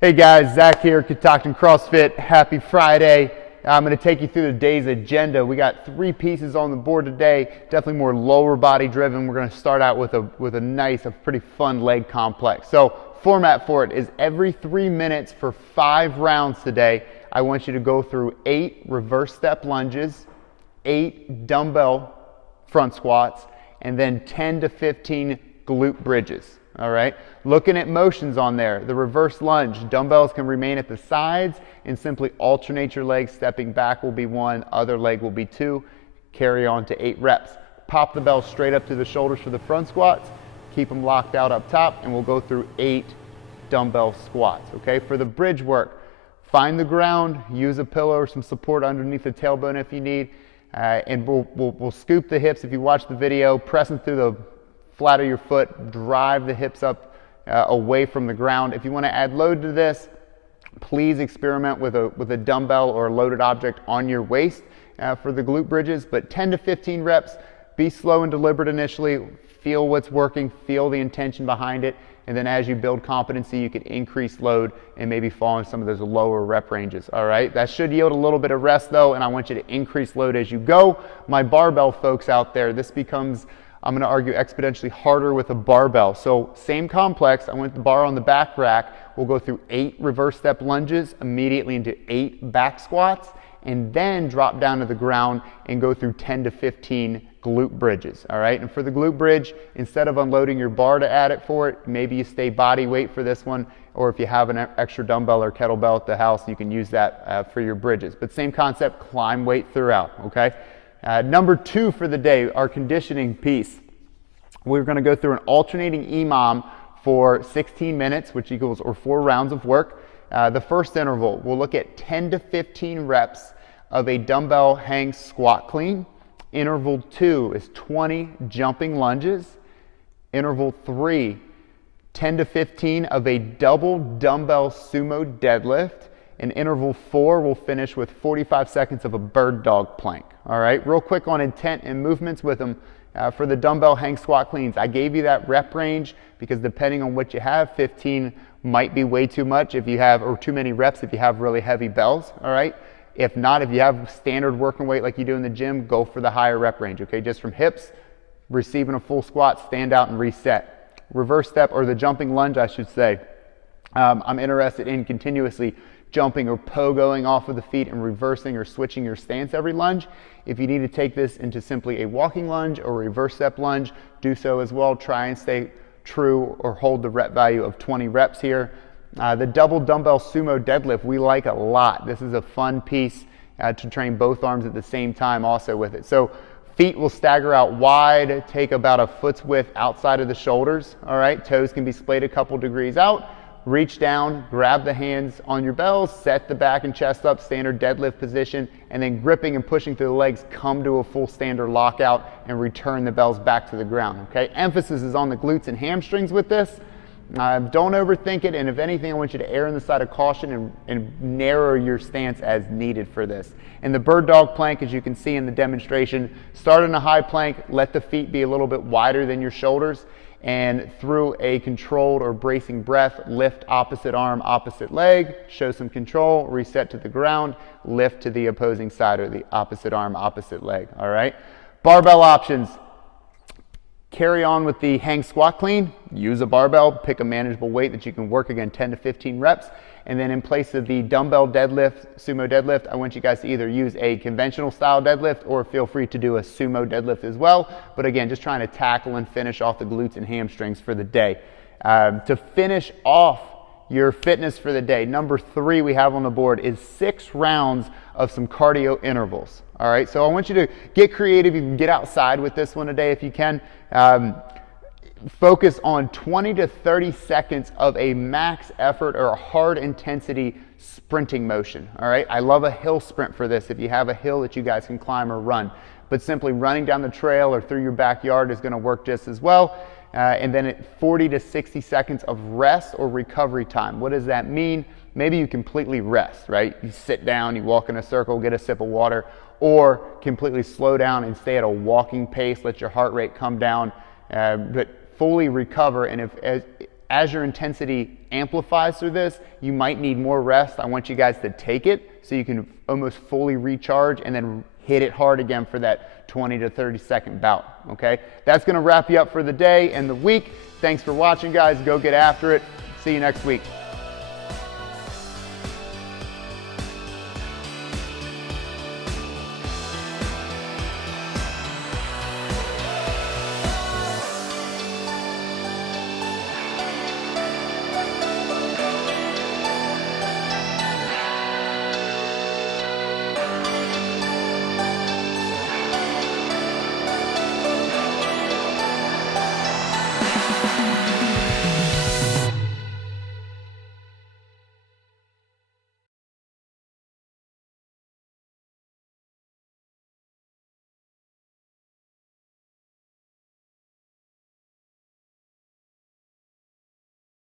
Hey guys, Zach here, Catoctin CrossFit. Happy Friday. I'm going to take you through the day's agenda. We got 3 pieces on the board today, definitely more lower body driven. We're going to start out with a nice, pretty fun leg complex. So format for it is every 3 minutes for 5 rounds today, I want you to go through 8 reverse step lunges, 8 dumbbell front squats, and then 10 to 15 glute bridges. All right, looking at motions on there, the reverse lunge, dumbbells can remain at the sides and simply alternate your legs. Stepping back will be 1, other leg will be 2. Carry on to 8 reps. Pop the bell straight up to the shoulders for the front squats. Keep them locked out up top, and we'll go through 8 dumbbell squats. Okay, for the bridge work, find the ground, use a pillow or some support underneath the tailbone if you need, and we'll scoop the hips if you watch the video, pressing through the flat of your foot, drive the hips up away from the ground. If you want to add load to this, please experiment with a dumbbell or a loaded object on your waist for the glute bridges, but 10 to 15 reps. Be slow and deliberate initially, feel what's working, feel the intention behind it, and then as you build competency, you can increase load and maybe fall in some of those lower rep ranges. All right, that should yield a little bit of rest though, and I want you to increase load as you go. My barbell folks out there, this becomes, I'm going to argue, exponentially harder with a barbell. So same complex, I want the bar on the back rack. We'll go through 8 reverse step lunges immediately into 8 back squats, and then drop down to the ground and go through 10 to 15 glute bridges. All right, and for the glute bridge, instead of unloading your bar to add it for it, maybe you stay body weight for this one, or if you have an extra dumbbell or kettlebell at the house, you can use that for your bridges. But same concept, climb weight throughout. Okay. Number 2 for the day, our conditioning piece. We're going to go through an alternating EMOM for 16 minutes, which equals 4 rounds of work. The first interval, we'll look at 10 to 15 reps of a dumbbell hang squat clean. Interval 2 is 20 jumping lunges. Interval 3, 10 to 15 of a double dumbbell sumo deadlift. And interval 4, we'll finish with 45 seconds of a bird dog plank. All right, real quick on intent and movements with them. For the dumbbell hang squat cleans, I gave you that rep range because depending on what you have, 15 might be way too much if you have, or too many reps if you have really heavy bells. All right, if not, if you have standard working weight like you do in the gym, go for the higher rep range. Okay, just from hips, receiving a full squat, stand out and reset. Reverse step, or the jumping lunge, I should say. I'm interested in continuously jumping or pogoing off of the feet and reversing or switching your stance every lunge. If you need to take this into simply a walking lunge or reverse step lunge, do so as well. Try and stay true or hold the rep value of 20 reps here. The double dumbbell sumo deadlift we like a lot. This is a fun piece to train both arms at the same time also with it. So feet will stagger out wide, take about a foot's width outside of the shoulders. All right, toes can be splayed a couple degrees out. Reach down, grab the hands on your bells, set the back and chest up, standard deadlift position, and then gripping and pushing through the legs, come to a full standard lockout and return the bells back to the ground. Okay, emphasis is on the glutes and hamstrings with this. Don't overthink it, and if anything, I want you to err on the side of caution and narrow your stance as needed for this. And the bird dog plank, as you can see in the demonstration, start in a high plank, let the feet be a little bit wider than your shoulders, and through a controlled or bracing breath, lift opposite arm, opposite leg, show some control, reset to the ground, lift to the opposing side or the opposite arm, opposite leg. All right, barbell options. Carry on with the hang squat clean, use a barbell, pick a manageable weight that you can work again 10 to 15 reps, and then in place of the dumbbell deadlift, sumo deadlift, I want you guys to either use a conventional style deadlift or feel free to do a sumo deadlift as well. But again, just trying to tackle and finish off the glutes and hamstrings for the day. To finish off your fitness for the day, number 3 we have on the board is 6 rounds of some cardio intervals. All right, so I want you to get creative. You can get outside with this one today if you can. Focus on 20 to 30 seconds of a max effort or a hard intensity sprinting motion. All right, I love a hill sprint for this if you have a hill that you guys can climb or run, but simply running down the trail or through your backyard is going to work just as well. And then 40 to 60 seconds of rest or recovery time. What does that mean? Maybe you completely rest, right? You sit down, you walk in a circle, get a sip of water, or completely slow down and stay at a walking pace, let your heart rate come down, but fully recover. And if as your intensity amplifies through this, you might need more rest. I want you guys to take it so you can almost fully recharge and then hit it hard again for that 20 to 30 second bout, okay? That's gonna wrap you up for the day and the week. Thanks for watching, guys. Go get after it. See you next week.